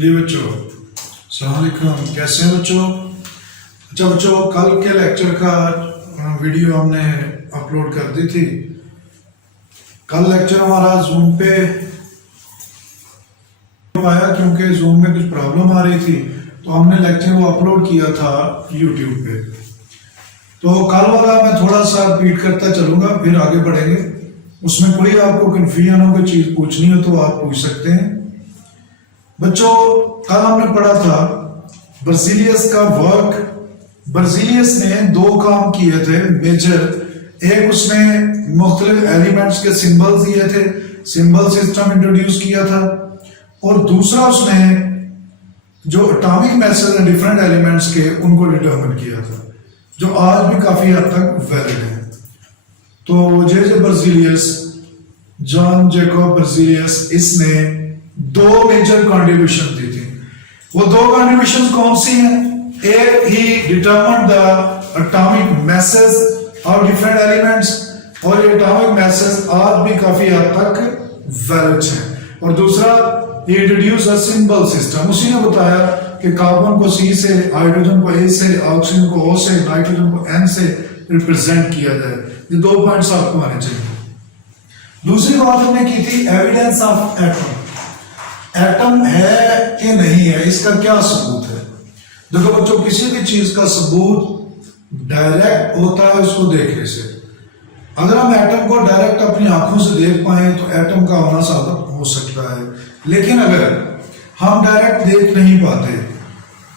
जी बच्चों, अस्सलाम वालेकुम। कैसे हैं बच्चों? अच्छा बच्चों, कल के लेक्चर का वीडियो हमने अपलोड कर दी थी। कल लेक्चर हमारा जूम पे आया क्योंकि जूम में कुछ प्रॉब्लम आ रही थी, तो हमने लेक्चर वो अपलोड किया था यूट्यूब पे। तो कल वाला मैं थोड़ा सा रिपीट करता चलूंगा, फिर आगे बढ़ेंगे। उसमें कोई आपको कंफ्यूजन हो, कोई चीज पूछनी हो तो आप पूछ सकते हैं। बच्चों, कल हमने पढ़ा था बर्ज़िलियस का वर्क। बर्ज़िलियस ने दो काम किए थे मेजर। एक, उसने मुख्तलिफ एलिमेंट्स के सिंबल्स दिए थे, सिंबल सिस्टम इंट्रोड्यूस किया था। और दूसरा, उसने जो एटॉमिक मैसेज हैं डिफरेंट एलिमेंट्स के, उनको डिटरमिन किया था, जो आज भी काफी हद तक वैलिड है। तो जे बर्ज़िलियस, जॉन जैकब बर्ज़िलियस, इसने दो मेजर कंट्रीब्यूशन दी थी। वो दो कंट्रीब्यूशन कौन सी हैं? एक, he determined the atomic masses of different elements, और ये एटॉमिक मैसेज आज भी काफी हद तक वैलिड हैं। और दूसरा, ही इंट्रोड्यूस अ सिंबल सिस्टम। उसी ने बताया कि कार्बन को सी से, हाइड्रोजन को ए से, ऑक्सीजन को ओ से, नाइट्रोजन को एन से रिप्रेजेंट किया जाए। ये दो पॉइंट्स आपको आने चाहिए। दूसरी बात हमने की थी एविडेंस ऑफ एटम। एटम है कि नहीं है, इसका क्या सबूत है? देखो बच्चों, किसी भी चीज का सबूत डायरेक्ट होता है उसको देखने से। अगर हम एटम को डायरेक्ट अपनी आंखों से देख पाए तो एटम का होना साबित हो सकता है। लेकिन अगर हम डायरेक्ट देख नहीं पाते,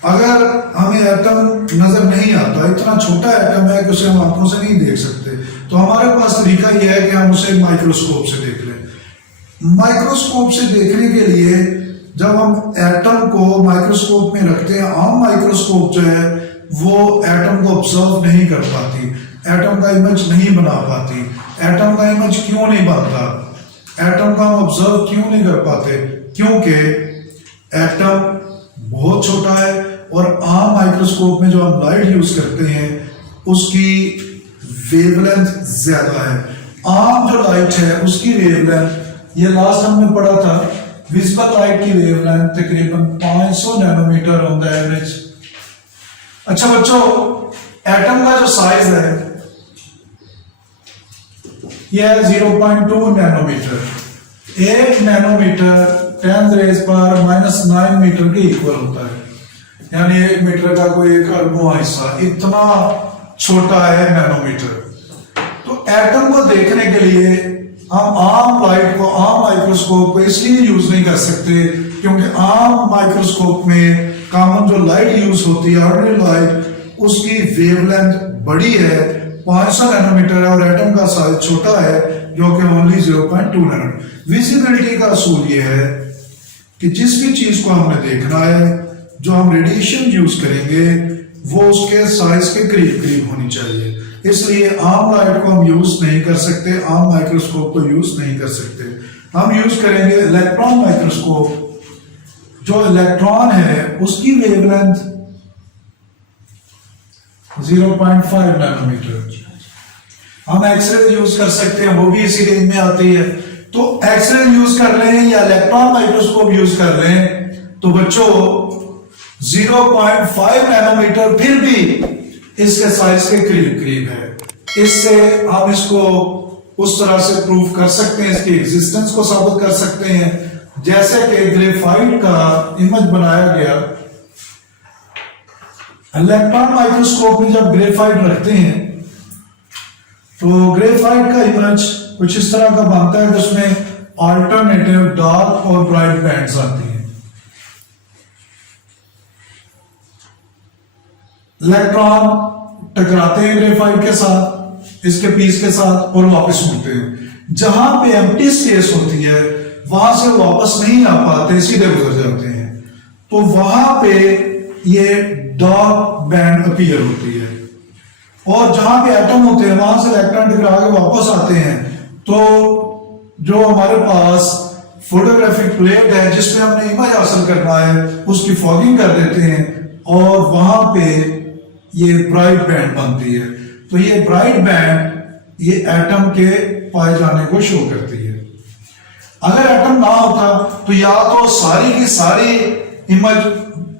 अगर हमें एटम नजर नहीं आता, इतना छोटा एटम है कि उसे हम आंखों से नहीं देख सकते, तो हमारे पास तरीका यह है कि हम उसे माइक्रोस्कोप से देख लें। माइक्रोस्कोप से देखने के लिए जब हम एटम को माइक्रोस्कोप में रखते हैं, आम माइक्रोस्कोप जो है वो एटम को ऑब्जर्व नहीं कर पाती, एटम का इमेज नहीं बना पाती। एटम का इमेज क्यों नहीं बनता? एटम का हम ऑब्जर्व क्यों नहीं कर पाते? क्योंकि एटम बहुत छोटा है और आम माइक्रोस्कोप में जो हम लाइट यूज करते हैं उसकी वेवलेंथ ज्यादा है। आम जो लाइट है उसकी वेवलेंथ, ये लास्ट हमने पढ़ा था, विजिबल लाइट की वेवलेंथ तकरीबन 500 नैनोमीटर ऑन द एवरेज। अच्छा बच्चों, एटम का जो साइज है यह है 0.2 नैनोमीटर। 1 नैनोमीटर 10⁻⁻⁹ मीटर के इक्वल होता है, यानी 1 मीटर का कोई 1 अरबवां हिस्सा, इतना छोटा है नैनोमीटर। तो एटम को देखने के लिए हम आम लाइट को, आम माइक्रोस्कोप को इसलिए यूज नहीं कर सकते क्योंकि आम माइक्रोस्कोप में कॉमन जो लाइट यूज होती है, ऑर्डिनरी लाइट, उसकी वेवलेंथ बड़ी है, 500 नैनोमीटर है, और एटम का साइज छोटा है जो कि ओनली 0.2 नैनोमीटर। विजिबिलिटी का असूल यह है कि जिस भी चीज को हमने देखना है, जो हम रेडिएशन यूज करेंगे वो उसके साइज के करीब करीब होनी चाहिए। इसलिए आम लाइट को हम यूज नहीं कर सकते, आम माइक्रोस्कोप को यूज नहीं कर सकते। हम यूज करेंगे इलेक्ट्रॉन माइक्रोस्कोप। जो इलेक्ट्रॉन है उसकी वेवलेंथ 0.5 नैनोमीटर। हम एक्सरे यूज कर सकते हैं, वो भी इसी रेंज में आती है। तो एक्सरे यूज कर रहे हैं या इलेक्ट्रॉन माइक्रोस्कोप यूज कर रहे हैं, तो बच्चों 0.5 नैनोमीटर फिर भी इसके साइज के करीब करीब है। इससे हम इसको उस तरह से प्रूव कर सकते हैं, इसकी एग्जिस्टेंस को साबित कर सकते हैं, जैसे कि ग्रेफाइट का इमेज बनाया गया। इलेक्ट्रॉन माइक्रोस्कोप में जब ग्रेफाइट रखते हैं तो ग्रेफाइट का इमेज कुछ इस तरह का बनता है, जिसमें अल्टरनेटिव डार्क और ब्राइट बैंड्स आती हैं। इलेक्ट्रॉन टकराते हैं ग्रेफाइट के साथ, इसके पीस के साथ, और वापस मुड़ते हैं। जहां पे एम्प्टी स्पेस होती है वहां से वापस नहीं आ पाते, सीधे गुजर जाते हैं। तो वहां पे ये डार्क बैंड अपीयर होती है। और जहां पे एटम होते हैं वहां से इलेक्ट्रॉन टकरा के वापस आते हैं। तो जो हमारे पास फोटोग्राफिक प्लेट है जिसमें हमने इमेज हासिल करना है, उसकी फॉगिंग कर देते हैं और वहां पे ये ब्राइट बैंड बनती है। तो ये ब्राइट बैंड ये एटम के पाए जाने को शो करती है। अगर एटम ना होता तो या तो सारी की सारी इमेज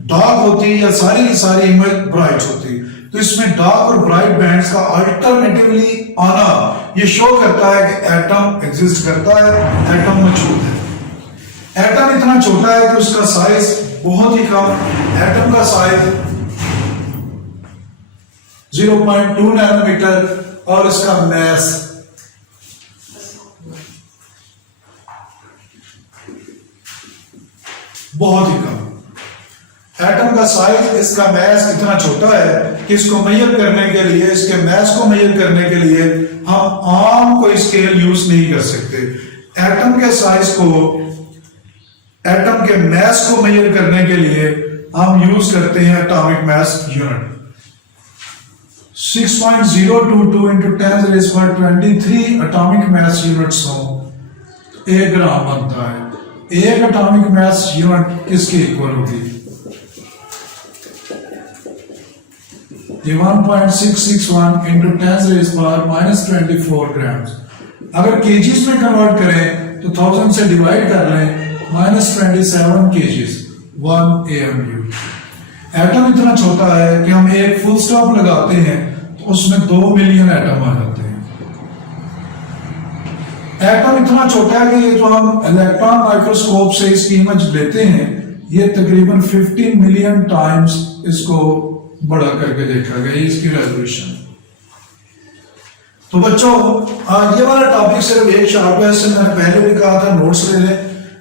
डार्क होती है या सारी की सारी इमेज ब्राइट होती है। तो इसमें डार्क और ब्राइट बैंड्स का अल्टरनेटिवली आना ये शो करता है कि एटम एग्जिस्ट करता है, एटम मौजूद है। एटम इतना छोटा है कि उसका साइज बहुत ही कम, एटम का साइज 0.2 नैनोमीटर और इसका मैस बहुत ही कम। एटम का साइज, इसका मैस इतना छोटा है कि इसको मेजर करने के लिए, इसके मैस को मेजर करने के लिए हम आम कोई स्केल यूज नहीं कर सकते। एटम के साइज को, एटम के मैस को मेजर करने के लिए हम यूज करते हैं atomic mass unit. 6.022 into 10⁻23 atomic mass units हो, 1 ग्राम बनता है। एक एटॉमिक मैस यूनिट किसके इक्वल होगी? ये 1.661 into 10⁻⁻24 ग्राम। अगर केजीज में कन्वर्ट करें तो 1000 से डिवाइड कर लें, -27 केजीज 1 AMU। एटम इतना छोटा है कि हम एक फुल स्टॉप लगाते हैं तो उसमें 2 मिलियन एटम आ जाते हैं। एटम इतना छोटा है कि ये जो हम इलेक्ट्रॉन माइक्रोस्कोप से इसकी इमेज लेते हैं, ये तकरीबन 15 मिलियन टाइम्स इसको बड़ा करके देखा गया, इसकी रेजोल्यूशन। तो बच्चों ये वाला टॉपिक सिर्फ एक शॉर्ट क्वेश्चन, मैंने पहले भी कहा था नोट्स ले लें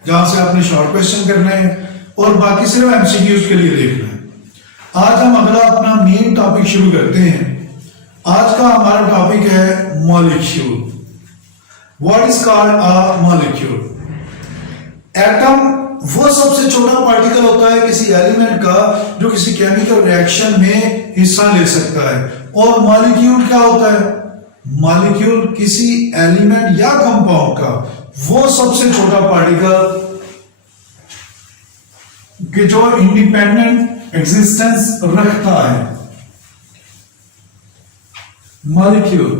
जहां से आपने शॉर्ट क्वेश्चन करने हैं और बाकी सिर्फ एमसीक्यूज के लिए देखना है। आज हम अगला अपना मेन टॉपिक शुरू करते हैं। आज का हमारा टॉपिक है molecule. What is called a molecule? Atom वो सबसे छोटा पार्टिकल होता है किसी एलिमेंट का जो किसी केमिकल रिएक्शन में हिस्सा ले सकता है। और मॉलिक्यूल क्या होता है? मॉलिक्यूल किसी एलिमेंट या कंपाउंड का वो सबसे छोटा पार्टिकल कि जो इंडिपेंडेंट एग्जिस्टेंस रखता है, मॉलिक्यूल।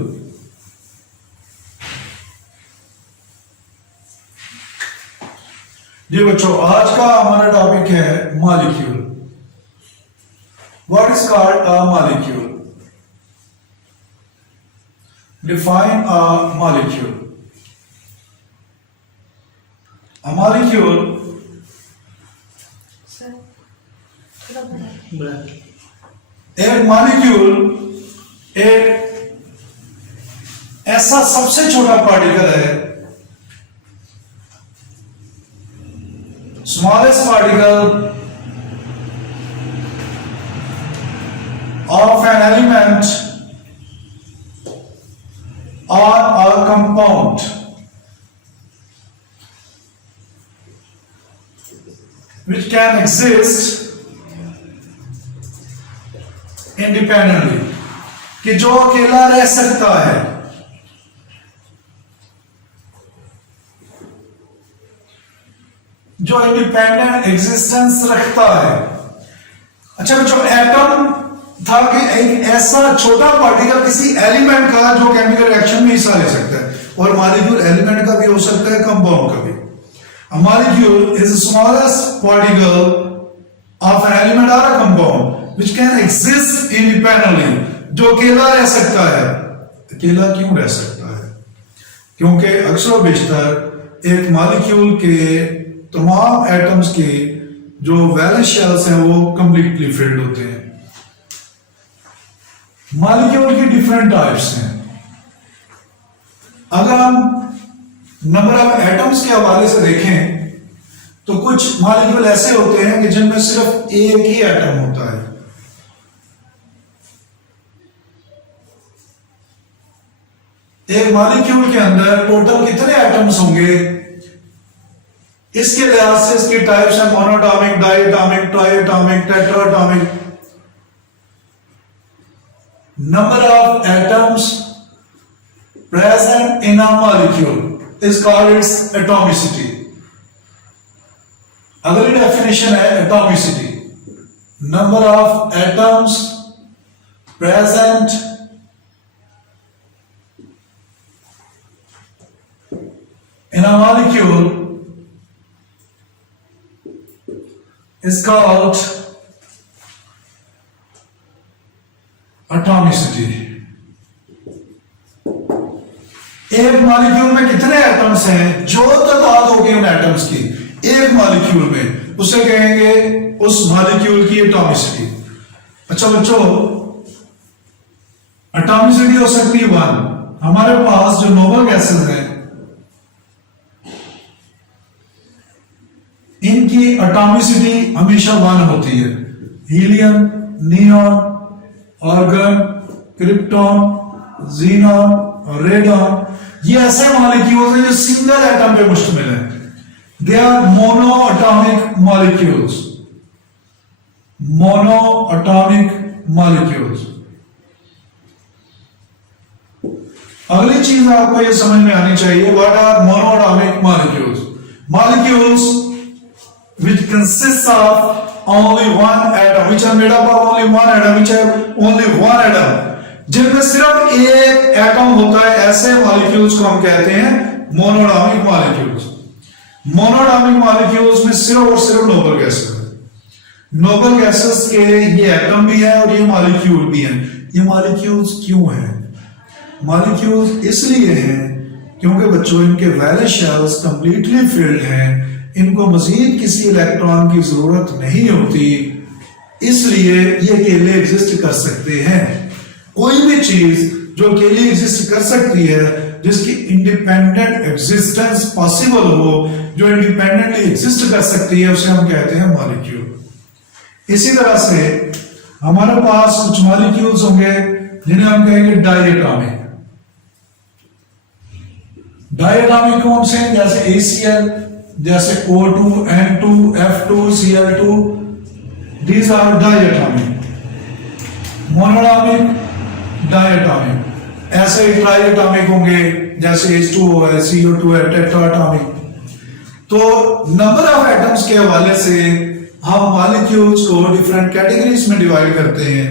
जी बच्चों, आज का हमारा टॉपिक है molecule. What is called a molecule? Define a molecule. A molecule एक मॉलिक्यूल एक ऐसा सबसे छोटा पार्टिकल है, smallest particle of an element or a compound which can exist independently, कि जो अकेला रह सकता है। जो इंडिपेंडेंट एग्जिस्टेंस रखता है। अच्छा बच्चों, एटम था कि एक ऐसा छोटा पार्टिकल किसी एलिमेंट का जो केमिकल रिएक्शन में हिस्सा ले सकता है। और मॉलिक्यूल एलिमेंट का भी हो सकता है, कंपाउंड का भी। A molecule is the smallest particle of an element or a compound which can exist independently, जो अकेला रह सकता है। अकेला क्यों रह सकता है? क्योंकि अक्सर बेशतर एक मॉलिक्यूल के तमाम एटम्स के जो वैलेंस शेल्स हैं वो कंप्लीटली फिल्ड होते हैं। मॉलिक्यूल की डिफरेंट टाइप्स हैं। अगर हम नंबर ऑफ एटम्स के हवाले से देखें तो कुछ मॉलिक्यूल ऐसे होते हैं कि जिनमें सिर्फ एक ही एटम होता है। एक मॉलिक्यूल के अंदर टोटल कितने एटम्स होंगे, इसके लिहाज से इसकी टाइप्स हैं monoatomic, diatomic, triatomic, tetratomic. Number of atoms present in a molecule is called its atomicity. अगली डेफिनेशन है atomicity, number of atoms present in a molecule is called atomicity. एक मॉलिक्यूल में कितने एटम्स हैं, जो तादाद होगी उन एटम्स की एक मॉलिक्यूल में, उसे कहेंगे उस मॉलिक्यूल की एटॉमिसिटी। अच्छा बच्चों, एटॉमिसिटी हो सकती है 1। हमारे पास जो नोबल गैसेस हैं इनकी एटॉमिसिटी हमेशा 1 होती है। Helium, neon, argon, krypton, xenon और रेडॉन, ये ऐसे मॉलिक्यूल्स हैं जो सिंगल एटम पे मुश्तमिल है। They are mono atomic molecules. Mono atomic molecules. अगली चीज आपको ये समझ में आनी चाहिए, what are mono atomic molecules? Molecules which consists of only one atom, which are made up of only one atom, which have only one atom, जिनमें सिर्फ एक एटम होता है, ऐसे मॉलिक्यूल्स को हम कहते हैं मोनोएटॉमिक मॉलिक्यूल्स। मोनोएटॉमिक मॉलिक्यूल्स में सिर्फ और सिर्फ नोबल गैसेस है। नोबल गैसेस के ये एटम भी है और ये मॉलिक्यूल भी है। ये मॉलिक्यूल्स क्यों हैं? मॉलिक्यूल्स इसलिए हैं क्योंकि बच्चों इनके वैलेंस शेल्स कंप्लीटली फिल्ड हैं, इनको मजीद किसी इलेक्ट्रॉन की जरूरत नहीं होती, इसलिए ये अकेले एग्जिस्ट कर सकते हैं। कोई भी चीज जो अकेले एग्जिस्ट कर सकती है, जिसकी इंडिपेंडेंट एग्जिस्टेंस पॉसिबल हो, जो इंडिपेंडेंटली एग्जिस्ट कर सकती है, उसे हम कहते हैं मॉलिक्यूल। इसी तरह से हमारे पास कुछ मॉलिक्यूल्स होंगे जिन्हें हम कहेंगे डायएटॉमिक। डायएटॉमिक कौन से? जैसे ACl, जैसे O2, N2, F2, Cl2, these are diatomic. Monoatomic, diatomic. ऐसे ही ट्राइएटॉमिक होंगे, जैसे H2O है, CO2 है, टेट्राएटॉमिक। तो नंबर ऑफ एटम्स के हवाले से हम मॉलिक्यूल्स को डिफरेंट कैटेगरीज में डिवाइड करते हैं।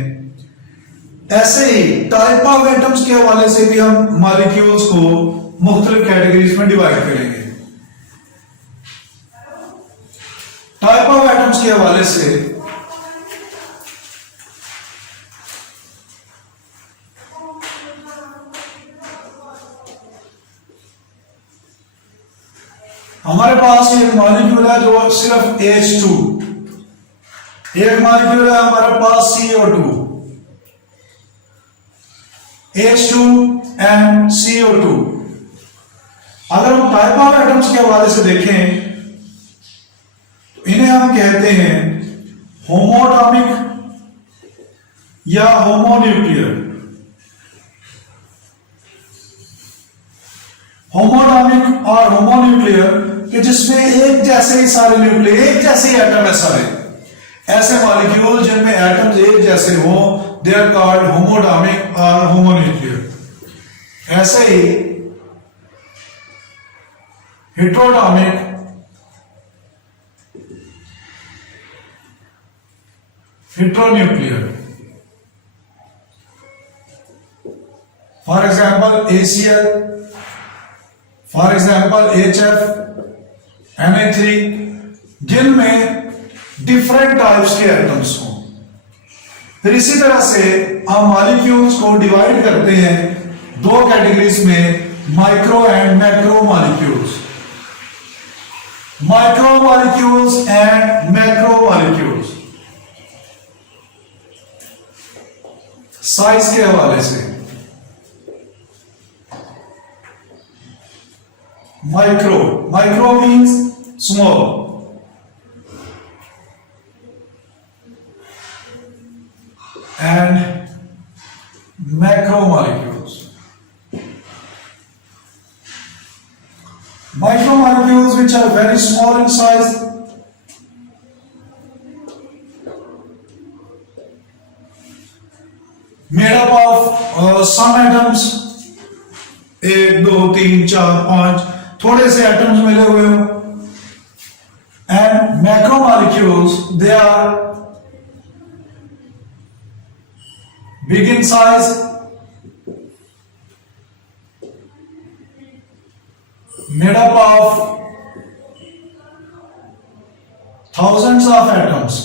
ऐसे ही टाइप ऑफ एटम्स के हवाले से भी हम मॉलिक्यूल्स को मुख्तलिफ कैटेगरीज में डिवाइड करेंगे। टाइप ऑफ एटम्स के हवाले से हमारे पास एक मॉलिक्यूल है जो सिर्फ H2, एक मॉलिक्यूल है हमारे पास CO2, H2 and CO2। अगर हम टाइप ऑफ एटम्स के हवाले से देखें तो इन्हें हम कहते हैं होमोएटॉमिक या होमोन्यूक्लियर। होमोएटॉमिक और होमोन्यूक्लियर कि जिसमें एक जैसे ही सारे न्यूक्लियर, एक जैसे ही एटम है सारे, ऐसे मॉलिक्यूल जिनमें एटम्स एक जैसे हो, दे आर कॉल्ड होमोएटॉमिक और होमोन्यूक्लियर। ऐसे ही heteroatomic, heteronuclear. For example ACl, for example HF, Na3, जिनमें डिफरेंट टाइप्स के एटम्स हों। फिर इसी तरह से हम मॉलिक्यूल्स को डिवाइड करते हैं दो कैटेगरीज में, micro and macro molecules. Micro molecules and macro molecules. Size के हवाले से micro means small, and macromolecules. Micromolecules which are very small in size, made up of some atoms, 1, 2, 3, 4, 5 थोड़े से एटम्स मिले हुए हो, and macromolecules they are big in size, made up of thousands of atoms,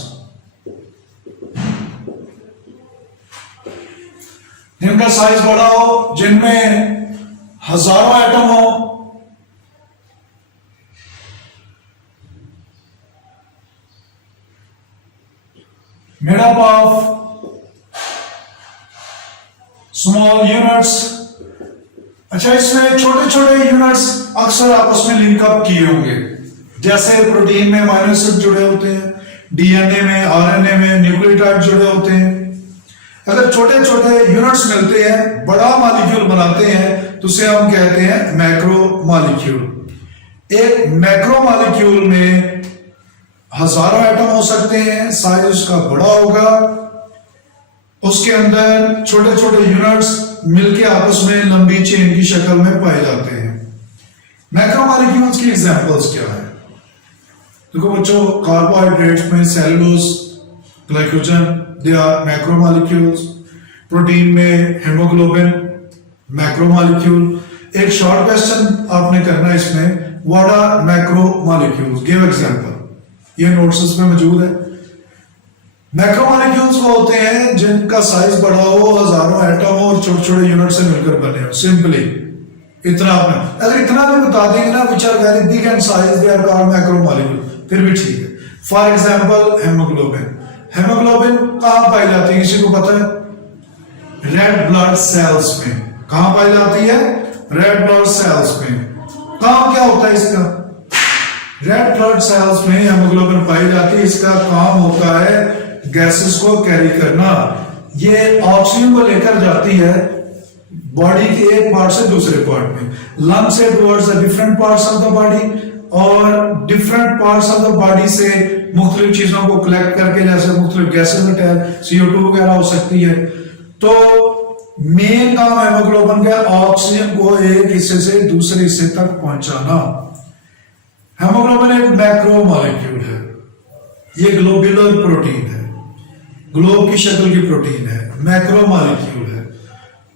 जिनका size बड़ा हो, जिनमें हजारों एटम हो, made up of small units. अच्छा, इसमें छोटे छोटे यूनिट्स अक्सर आपस में लिंकअप किए होंगे, जैसे प्रोटीन में अमीनो एसिड जुड़े होते हैं, डीएनए में, आरएनए में न्यूक्लियोटाइड जुड़े होते हैं। अगर छोटे छोटे यूनिट्स मिलते हैं, बड़ा मॉलिक्यूल बनाते हैं, तो उसे हम कहते हैं मैक्रो मॉलिक्यूल। एक मैक्रो मॉलिक्यूल में हजारों एटम हो सकते हैं, साइज उसका बड़ा होगा, उसके अंदर छोटे छोटे यूनिट्स मिलके आपस में लंबी चेन की शक्ल में पाए जाते हैं। मैक्रो मॉलिक्यूल्स की एग्जांपल्स क्या है? देखो बच्चों, कार्बोहाइड्रेट्स में cellulose, glycogen, they are macro molecules. Protein में हेमोग्लोबिन, मैक्रो मॉलिक्यूल। एक शॉर्ट क्वेश्चन आपने करना है इसमें, what are macro molecules, give example. ये नोट्स में मौजूद है। मैक्रो मॉलिक्यूल्स वो होते हैं जिनका साइज बड़ा हो, हजारों एटम हो और छोटे छोटे यूनिट से मिलकर बने हो। सिंपली इतना आपने अगर इतना भी बता देंगे ना, which are very big and size, they are called macro molecule, फिर भी ठीक है। For example haemoglobin. हेमोग्लोबिन कहां पाई जाती है, किसी को पता है? रेड ब्लड सेल्स में। कहां पाई जाती है? रेड ब्लड सेल्स में। काम क्या होता है इसका? रेड ब्लड सेल्स में हेमोग्लोबिन पाई जाती है। इसका काम होता है गैसेस को कैरी करना। ये ऑक्सीजन को लेकर जाती है बॉडी के एक पार्ट से दूसरे पार्ट में। लंग से towards the different parts of the body, और different parts of the body से मुख्तलिफ चीजों को कलेक्ट करके, जैसे मुख्तलिफ गैसेस, CO2 वगैरह हो सकती है। तो मेन काम हेमोग्लोबिन का ऑक्सीजन को एक हिस्से से दूसरे हिस्से तक पहुंचाना। हेमोग्लोबिन एक मैक्रो मॉलिक्यूल है। ये ग्लोब्यूलर प्रोटीन है, ग्लोब की शक्ल की प्रोटीन है, मैक्रो मॉलिक्यूल है।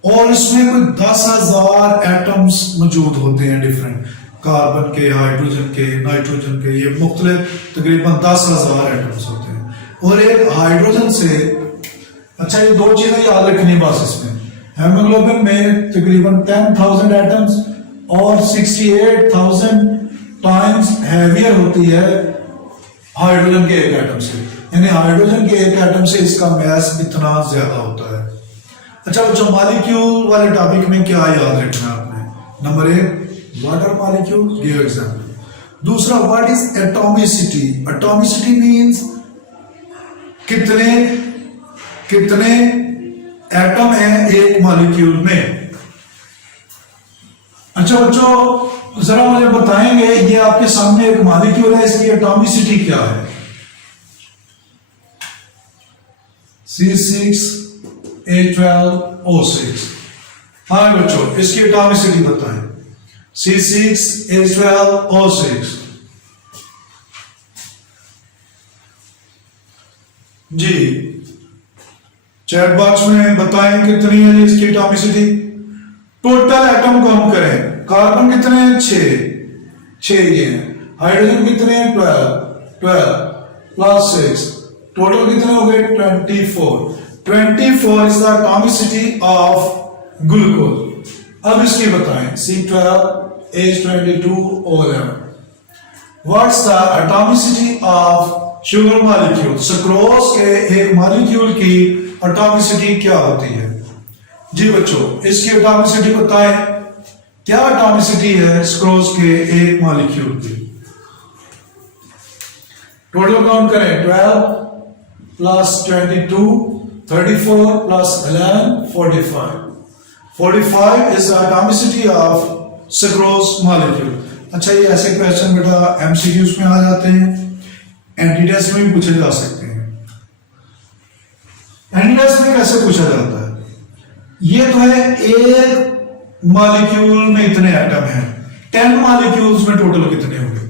और इसमें कोई 10,000 एटम्स मौजूद होते हैं, डिफरेंट कार्बन के, हाइड्रोजन के, नाइट्रोजन के, ये मुख्तलिफ तकरीबन 10,000 एटम्स होते हैं। और एक हाइड्रोजन से, अच्छा ये दो चीजें याद रखनी बस इसमें, हेमोग्लोबिन में तकरीबन 10,000 एटम्स और 68,000 टाइम्स हैवियर होती है हाइड्रोजन के एक एटम से। यानी हाइड्रोजन के एक एटम से इसका मास इतना ज्यादा होता है। अच्छा बच्चों, मॉलिक्यूल वाले टॉपिक में क्या याद रखना है आपने? Number 1 what are molecule, give example. दूसरा, what is atomicity. Atomicity means कितने एटम हैं एक मॉलिक्यूल में। अच्छा बच्चों, जरा मुझे बताएंगे, ये आपके सामने एक मॉलिक्यूल है, इसकी एटॉमिसिटी क्या है? C6H12O6। हाँ बच्चों, इसकी एटॉमिसिटी बताएं। C6H12O6 जी, चैट बॉक्स में बताएं कितनी है इसकी एटॉमिसिटी। टोटल एटम को हम करें, कार्बन कितने हैं? 6 ये हैं। हाइड्रोजन कितने हैं? 12 प्लस 6, टोटल कितने हो गए? 24 is the atomicity of glucose. अब इसकी बताएं, C12H22O11। What's the atomicity of sugar molecule. Sucrose के एक मॉलिक्यूल की एटॉमिसिटी क्या होती है? जी बच्चों, इसकी एटॉमिसिटी बताएं, क्या एटॉमिसिटी है सुक्रोज के एक मॉलिक्यूल की? टोटल काउंट करें, 12 plus 22, 34 plus 11, 45। 45 is the atomicity of sucrose molecule। अच्छा, ये ऐसे क्वेश्चन बेटा MCQs में आ जाते हैं, एंटीटेस्ट में भी पूछे जा सकते हैं। एंटीटेस्ट में कैसे पूछा जाता है? ये तो है एक मॉलिक्यूल में इतने एटम हैं, 10 मॉलिक्यूल्स में टोटल कितने होंगे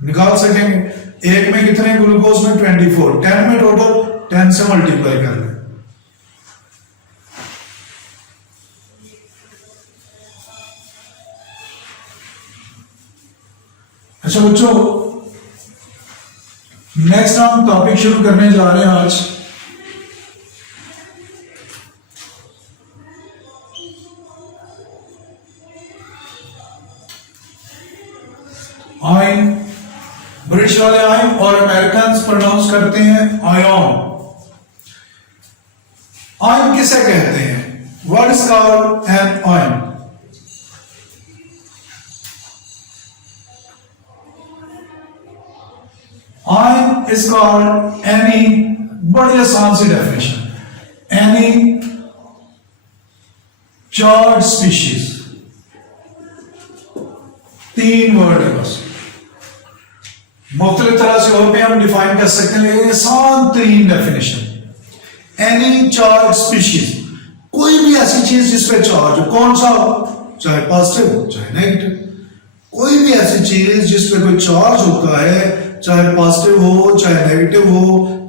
निकाल सकेंगे। एक में कितने, ग्लूकोज में 24, 10 में टोटल 10 से मल्टीप्लाई कर लें। अच्छा बच्चों, नेक्स्ट हम टॉपिक शुरू करने जा रहे हैं आज। आयन, ब्रिटिश वाले आयन और अमेरिकन प्रोनाउंस करते हैं आयन। आयन किसे कहते हैं? What is called an ion? Ion is called any, बड़ी आसान सी definition, any charge species. 3 word है बस, मुख्तलिफ तरह से और भी हम डिफाइन कर सकते हैं, लेकिन आसान तरीन डेफिनेशन, एनी चार्ज स्पीशीज, कोई भी ऐसी चीज जिसपे चार्ज हो, कौन सा हो, चाहे पॉजिटिव हो चाहे नेगेटिव, कोई भी ऐसी चीज जिसपे कोई चार्ज होता है, चाहे पॉजिटिव हो चाहे नेगेटिव हो,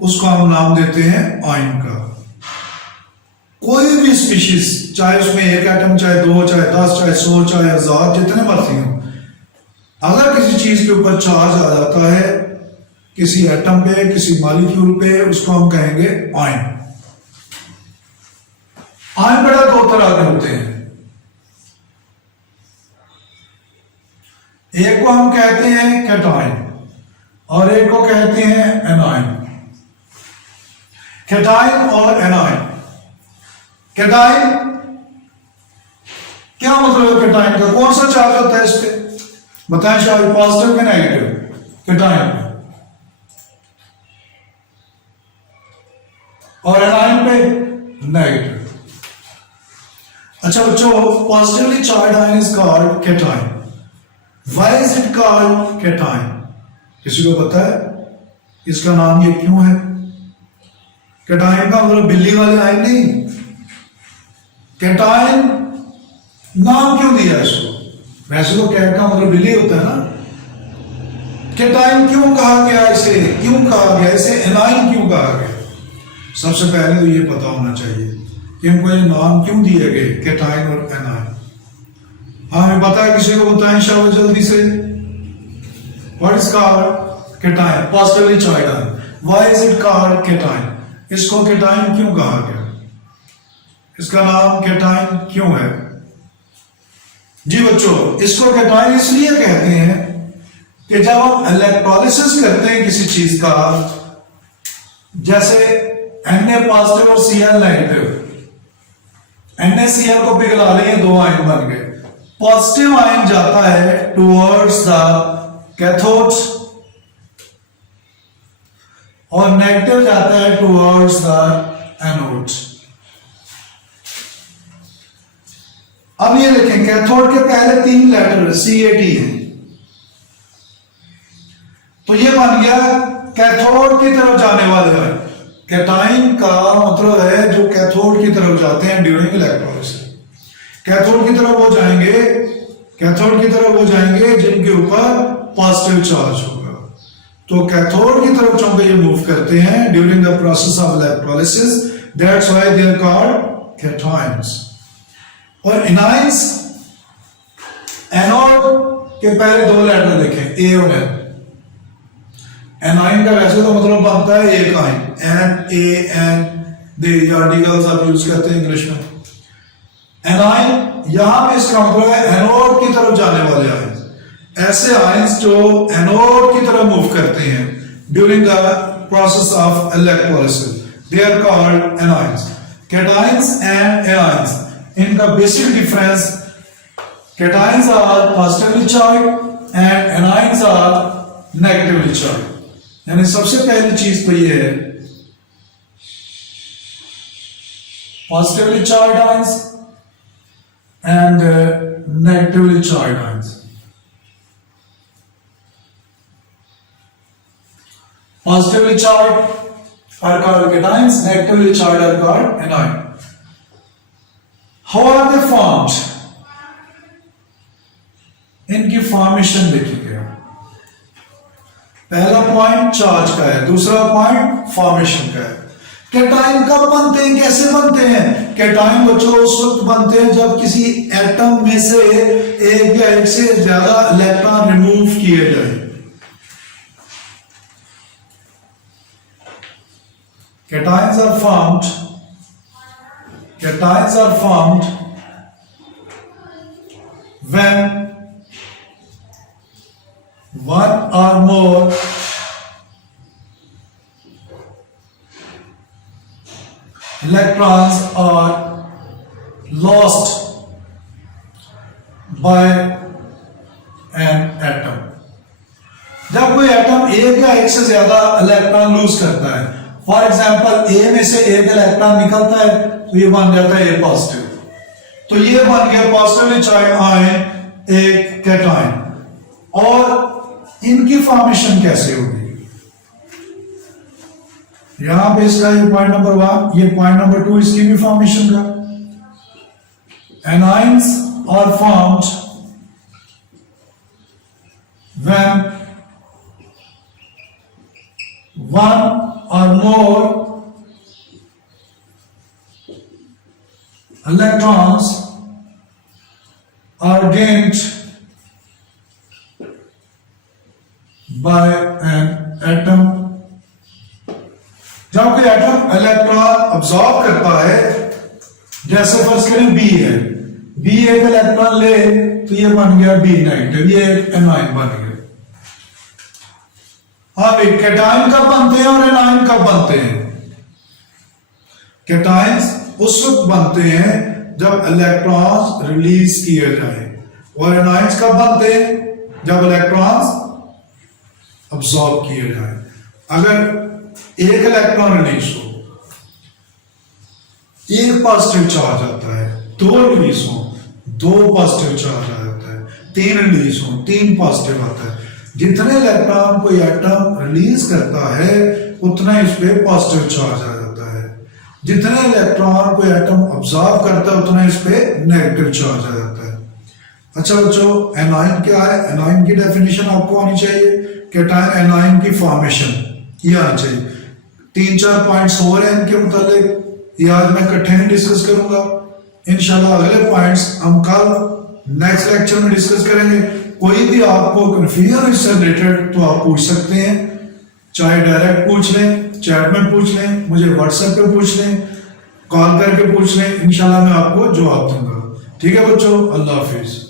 उसको हम नाम देते हैं आयन का। कोई भी स्पीशीज, चाहे उसमें एक एटम, चाहे 2, चाहे 10, चाहे 100, चाहे 1000, जितने मर्जी हो, अगर किसी चीज के ऊपर चार्ज आ जाता है, किसी एटम पे, किसी मॉलिक्यूल पे, उसको हम कहेंगे आयन। आयन बड़ा 2 तरह के होते हैं, एक को हम कहते हैं कैटायन और एक को कहते हैं एनायन। कैटायन और एनायन। कैटायन क्या मतलब है? कैटायन का कौन सा चार्ज होता है इस पे? बताएं, शायद पॉजिटिव के नेगेटिव? कैटायन पे। और एनायन पे नेगेटिव। अच्छा बच्चों, positively charge ion is called cation. Why is it called cation? किसी को पता है इसका नाम ये क्यों है? कैटायन का मतलब बिल्ली वाले आयन नहीं, कैटायन नाम क्यों दिया इसको? वैसे तो कैट का मतलब बिल्ली होता है ना। कैटायन क्यों कहा गया इसे? क्यों कहा गया इसे? एनायन क्यों कहा गया? सबसे पहले तो ये पता होना चाहिए कि इनको ये नाम क्यों दिए गए, कैटायन और एनायन। हाँ, हमें पता है, किसी को बताएं शाबाश जल्दी से। What is called cation? Positively charge ion. Why is it called cation? इसको कैटायन क्यों कहा गया? इसका नाम कैटायन क्यों है? जी बच्चों, इसको कैटायन इसलिए कहते हैं कि जब हम इलेक्ट्रोलिसिस करते हैं किसी चीज का, जैसे Na पॉजिटिव और Cl नेगेटिव, NaCl को पिघला लिए, 2 आयन बन गए। पॉजिटिव आयन जाता है टुवर्ड्स द कैथोड और नेगेटिव जाता है टुवर्ड्स द एनोड। अब ये देखें, कैथोड के पहले 3 लेटर CAT हैं, तो ये बन गया कैथोड की तरफ जाने वाले आयन। कैटायन का मतलब है जो कैथोड की तरफ जाते हैं ड्यूरिंग इलेक्ट्रोलिसिस। कैथोड की तरफ वो जाएंगे, कैथोड की तरफ वो जाएंगे जिनके ऊपर पॉजिटिव चार्ज होगा। तो कैथोड की तरफ चूंकि ये मूव करते हैं during the process of electrolysis, that's why they are called cations. और एनायंस, एनोड के पहले 2 लेटर देखें, ए और एन। एनायन का वैसे तो मतलब बनता है एक आयन, NaN, दे आर्टिकल्स आप यूज करते हैं इंग्लिश में। एनायन यहां पे इसका मतलब है एनोड की तरफ जाने वाले आयन। ऐसे आयन्स जो एनोड की तरफ मूव करते हैं during the process of electrolysis, they are called anions. Cations and anions, इनका basic difference, cations are positively charged and anions are negatively charged. यानी सबसे पहली चीज तो ये है, positively charged ions and negatively charged ions. Positively charged are called cations, negatively charged are called anion. How are they formed? इनकी formation देखिएगा। पहला पॉइंट चार्ज का है, दूसरा पॉइंट फॉर्मेशन का है। कैटायन कब बनते हैं, कैसे बनते हैं? कैटायन बच्चों उस वक्त बनते हैं जब किसी एटम में से एक या एक से ज्यादा इलेक्ट्रॉन रिमूव किए जाए। cations are formed when one or more electrons are lost by an atom। जब कोई एटम एक या एक से ज्यादा इलेक्ट्रॉन लूज करता है, फॉर एग्जांपल ए में से एक इलेक्ट्रॉन निकलता है तो ये बन जाता है ए पॉजिटिव, तो ये बन गया पॉजिटिवली चार्ज आयन एक कैटायन। और इनकी फॉर्मेशन कैसे होगी, यहां पे इसका ये पॉइंट नंबर 1, ये पॉइंट नंबर 2 इसकी भी फॉर्मेशन का। Anions are formed when one or more electrons are gained by an atom। जब कोई एटम इलेक्ट्रॉन अब्सॉर्ब करता है, जैसे फर्ज करें बी है, बी एक इलेक्ट्रॉन ले तो ये बन गया बी नेगेटिव, ये एक एनाइन बन गया। हाँ भाई, कैटायन कब बनते हैं और एनाइन कब बनते हैं? कैटायंस उस वक्त बनते हैं जब इलेक्ट्रॉन्स रिलीज किए जाए, और एनाइंस कब बनते हैं? जब इलेक्ट्रॉन्स अब्सॉर्ब किए जाए। अगर एक इलेक्ट्रॉन रिलीज हो, एक पॉजिटिव चार्ज आता है, दो रिलीज हो, दो पॉजिटिव चार्ज आ जाता है, तीन रिलीज हो, तीन पॉजिटिव आता है। जितने इलेक्ट्रॉन कोई एटम रिलीज करता है उतना इस पे पॉजिटिव चार्ज आ जाता है, जितने इलेक्ट्रॉन कोई एटम ऑब्जर्व करता है उतना इस पे नेगेटिव चार्ज आ जाता है। अच्छा बच्चों, एनाइन क्या है? एनाइन की डेफिनेशन आपको आनी चाहिए, कैटायन एनाइन की फॉर्मेशन ये आनी चाहिए। 3-4 पॉइंट्स और हैं इनके मुतालिक, ये आज मैं इकट्ठे नहीं डिस्कस करूंगा, इंशाल्लाह अगले पॉइंट्स हम कल नेक्स्ट लेक्चर में डिस्कस करेंगे। कोई भी आपको कंफ्यूजन इससे रिलेटेड तो आप पूछ सकते हैं, चाहे डायरेक्ट पूछ लें, चैट में पूछ लें, मुझे व्हाट्सएप पे पूछ लें, कॉल करके पूछ लें, इंशाल्लाह मैं आपको जवाब दूंगा। ठीक है बच्चों, अल्लाह हाफिज।